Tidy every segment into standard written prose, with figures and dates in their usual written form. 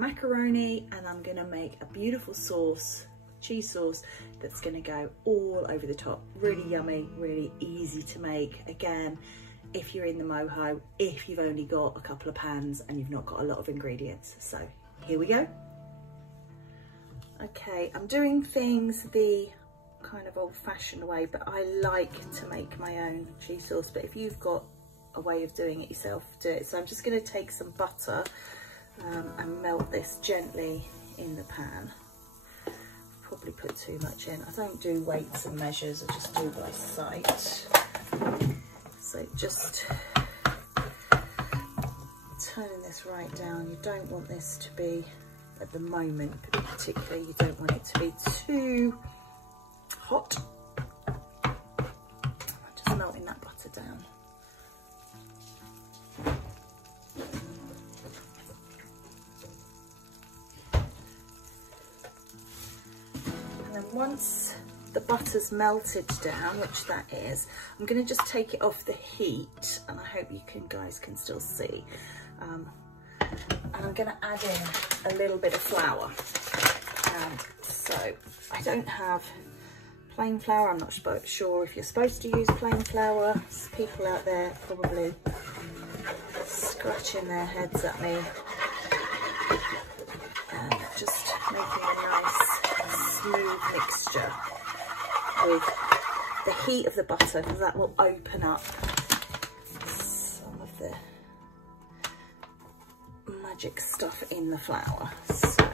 macaroni, and I'm gonna make a beautiful sauce, cheese sauce, that's gonna go all over the top. Really yummy, really easy to make. Again, if you're in the MoHo, if you've only got a couple of pans and you've not got a lot of ingredients. So here we go. Okay, I'm doing things the kind of old-fashioned way, but I like to make my own cheese sauce. But if you've got a way of doing it yourself, do it. So I'm just going to take some butter and melt this gently in the pan. Probably put too much in. I don't do weights and measures, I just do by sight. So just turning this right down. You don't want this to be, at the moment particularly, you don't want it to be too hot. Just melting that butter down. And then once the butter's melted down, which that is, I'm going to just take it off the heat, and I hope you guys can still see. And I'm going to add in a little bit of flour. So I don't have plain flour. I'm not sure if you're supposed to use plain flour. There's people out there probably scratching their heads at me. And just making a nice smooth mixture with the heat of the butter, because that will open up some of the magic stuff in the flour. So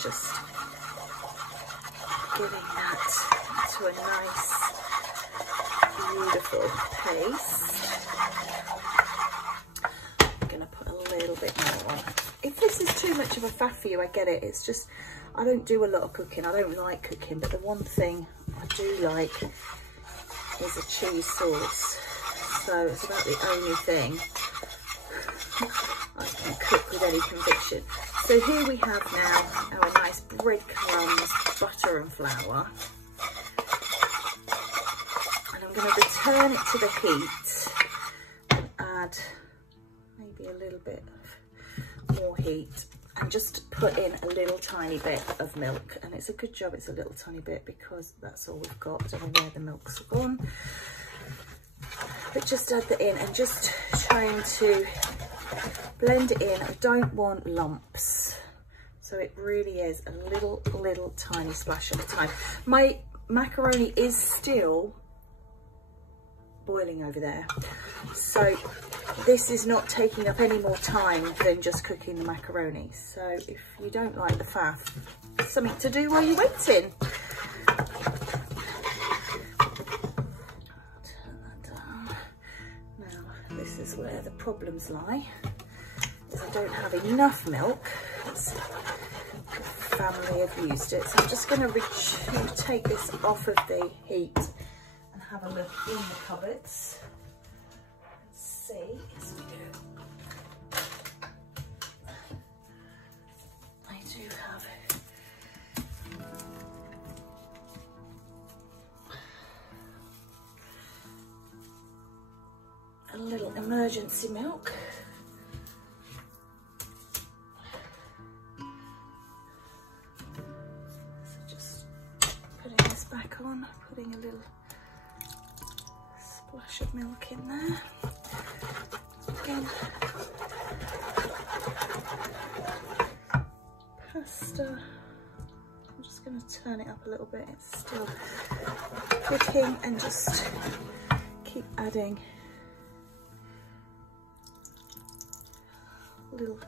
just giving that to a nice beautiful paste. I'm going to put a little bit more on. If this is too much of a faff for you, I get it. It's just, I don't do a lot of cooking. I don't like cooking, but the one thing I do like is a cheese sauce. So it's about the only thing I can cook with any conviction. So here we have now our nice breadcrumbs, butter and flour. And I'm going to return it to the heat and add maybe a little bit more heat, and just put in a little tiny bit of milk. And it's a good job it's a little tiny bit, because that's all we've got. I don't know where the milk's gone, but just add that in and just trying to blend it in. I don't want lumps, so it really is a little tiny splash at a time. My macaroni is still boiling over there, so this is not taking up any more time than just cooking the macaroni. So if you don't like the faff, something to do while you're waiting. Turn that down. Now this is where the problems lie, is I don't have enough milk. It's, the family have used it, so I'm just going to take this off of the heat and have a look in the cupboards. Yes, we do. I do have a little emergency milk. So just putting this back on, putting a little splash of milk in there. Again, pasta, I'm just going to turn it up a little bit, it's still cooking, and just keep adding a little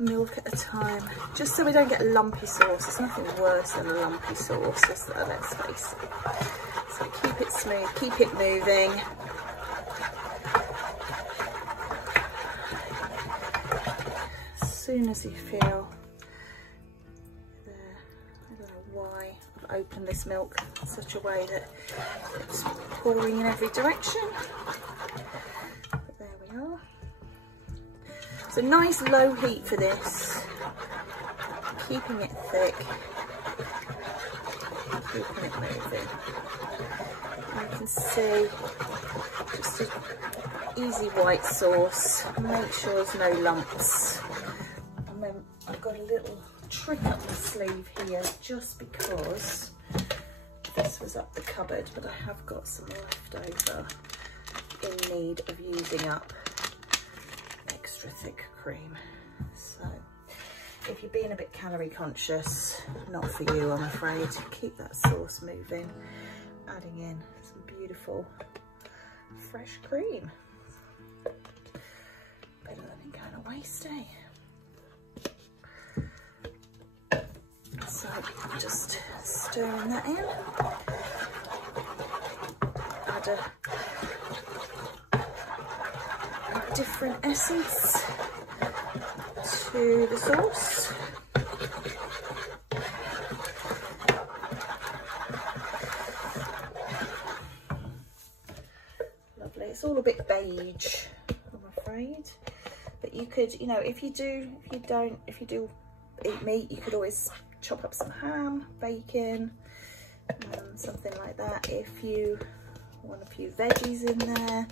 milk at a time, just so we don't get a lumpy sauce. There's nothing worse than a lumpy sauce, is there? Let's face it. So keep it smooth, keep it moving. As soon as you feel there, I don't know why I've opened this milk in such a way that it's pouring in every direction, but there we are. So nice low heat for this, keeping it thick, keeping it moving. You can see just an easy white sauce. Make sure there's no lumps. And then a little trick up my sleeve here, just because this was up the cupboard, but I have got some leftover in need of using up extra thick cream. So if you're being a bit calorie conscious, not for you, I'm afraid. Keep that sauce moving, adding in some beautiful fresh cream. Better than it going to waste, eh? So just stirring that in. Add a different essence to the sauce. Lovely. It's all a bit beige, I'm afraid. But you could, you know, if you do eat meat, you could always chop up some ham, bacon, something like that. If you want a few veggies in there,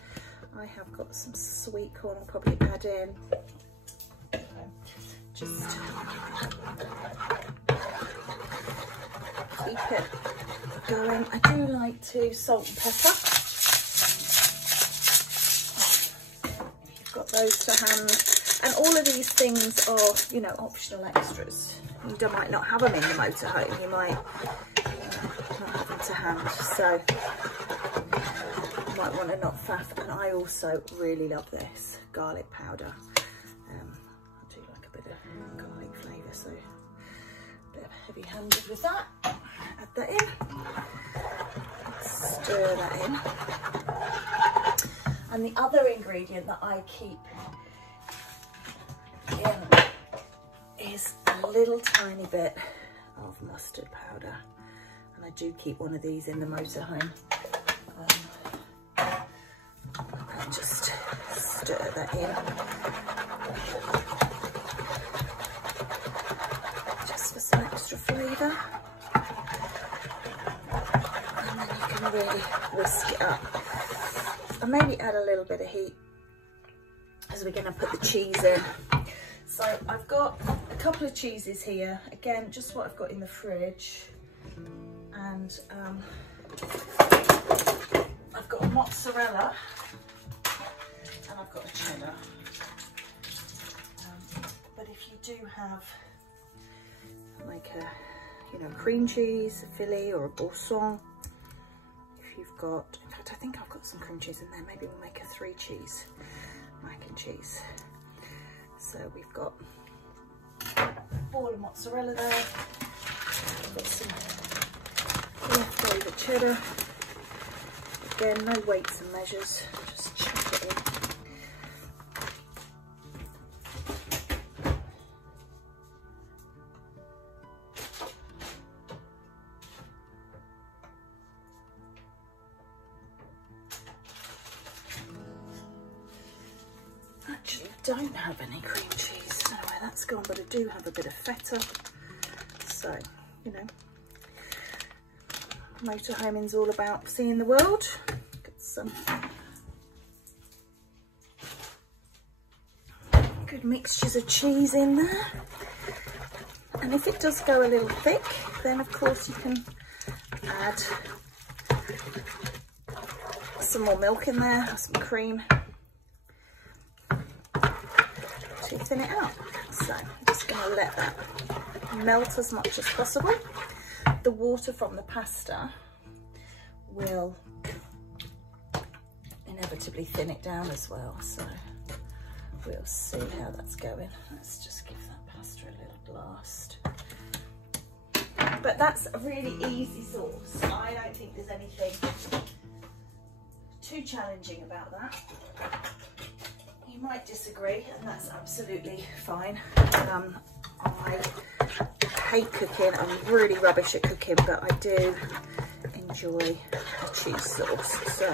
I have got some sweet corn I'll probably add in. Just keep it going. I do like to salt and pepper. You've got those to hand. And all of these things are, you know, optional extras. You might not have them in the motorhome. You might not have them to hand. So you might want to not faff. And I also really love this garlic powder. I do like a bit of garlic flavour, so a bit of heavy-handed with that. Add that in. Stir that in. And the other ingredient that I keep in is a little tiny bit of mustard powder, and I do keep one of these in the motorhome. And just stir that in, just for some extra flavour, and then you can really whisk it up and maybe add a little bit of heat as we're going to put the cheese in. So I've got a couple of cheeses here, again just what I've got in the fridge, and I've got a mozzarella and I've got a cheddar. But if you do have like a, you know, cream cheese, a Philly or a Boursin, if you've got, in fact I think I've got some cream cheese in there, maybe we'll make a 3 cheese mac and cheese. So we've got a ball of mozzarella there, we've got some leftover cheddar. Again, no weights and measures, just chuck it in. Don't have any cream cheese, I don't know where that's gone, but I do have a bit of feta. So, you know, motorhoming's all about seeing the world. Get some good mixtures of cheese in there. And if it does go a little thick, then of course you can add some more milk in there, or some cream, to thin it out. So I'm just going to let that melt as much as possible. The water from the pasta will inevitably thin it down as well, so we'll see how that's going. Let's just give that pasta a little blast. But that's a really easy sauce. I don't think there's anything too challenging about that. You might disagree, and that's absolutely fine. I hate cooking, I'm really rubbish at cooking, but I do enjoy a cheese sauce. So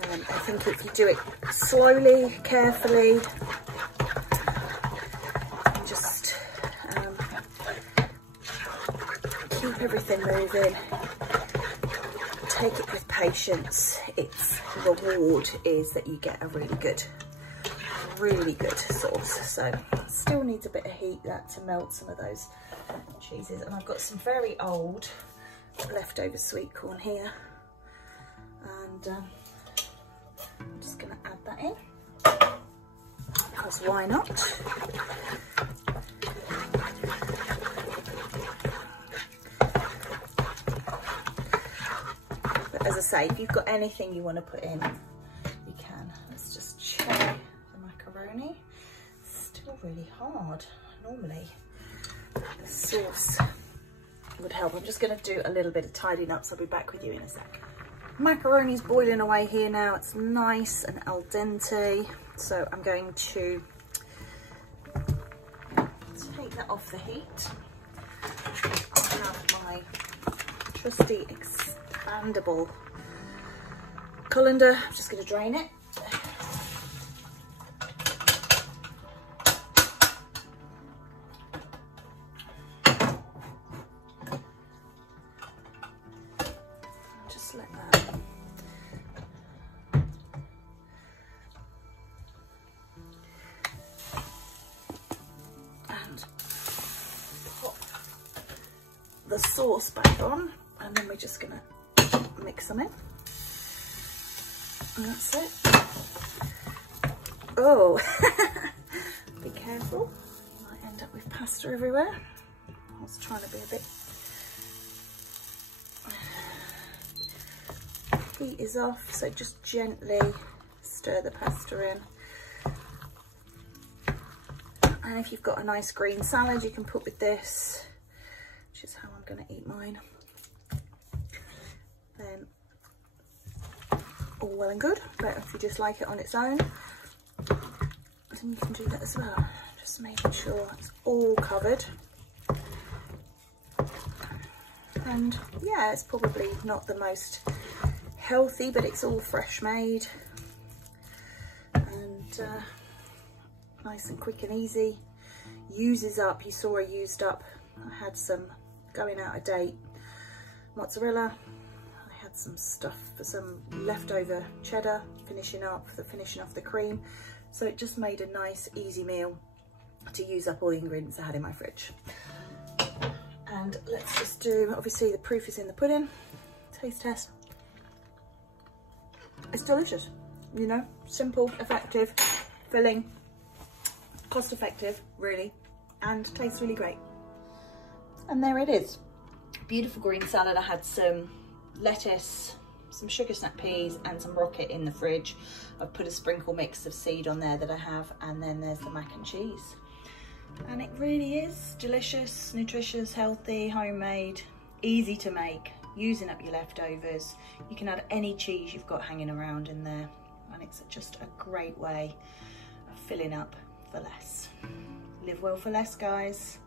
I think if you do it slowly, carefully, and just keep everything moving, take it with patience, its reward is that you get a really really good sauce. So still needs a bit of heat that to melt some of those cheeses. And I've got some very old leftover sweet corn here, and I'm just going to add that in, because why not? But as I say, if you've got anything you want to put in, you can. Let's just check the macaroni. It's still really hard. Normally the sauce would help. I'm just going to do a little bit of tidying up, so I'll be back with you in a sec. Macaroni's boiling away here now. It's nice and al dente, so I'm going to take that off the heat. I have my trusty expandable colander. I'm just going to drain it. Let that and pop the sauce back on, and then we're just gonna mix them in, and that's it. Oh, be careful, you might end up with pasta everywhere. I was trying to be a bit. Heat is off, so just gently stir the pasta in. And if you've got a nice green salad you can put with this, which is how I'm going to eat mine, then all well and good. But if you just like it on its own, then you can do that as well. Just making sure it's all covered. And yeah, it's probably not the most healthy, but it's all fresh made and nice and quick and easy. Uses up, you saw I used up, I had some going out of date mozzarella, I had some stuff for some leftover cheddar finishing off the cream, so it just made a nice easy meal to use up all the ingredients I had in my fridge. And let's just do, obviously the proof is in the pudding. Taste test. It's delicious, you know, simple, effective, filling, cost effective, really, and tastes really great. And there it is. Beautiful green salad. I had some lettuce, some sugar snap peas and some rocket in the fridge. I've put a sprinkle mix of seed on there that I have, and then there's the mac and cheese. And it really is delicious, nutritious, healthy, homemade, easy to make. Using up your leftovers. You can add any cheese you've got hanging around in there, and it's just a great way of filling up for less. Live well for less, guys.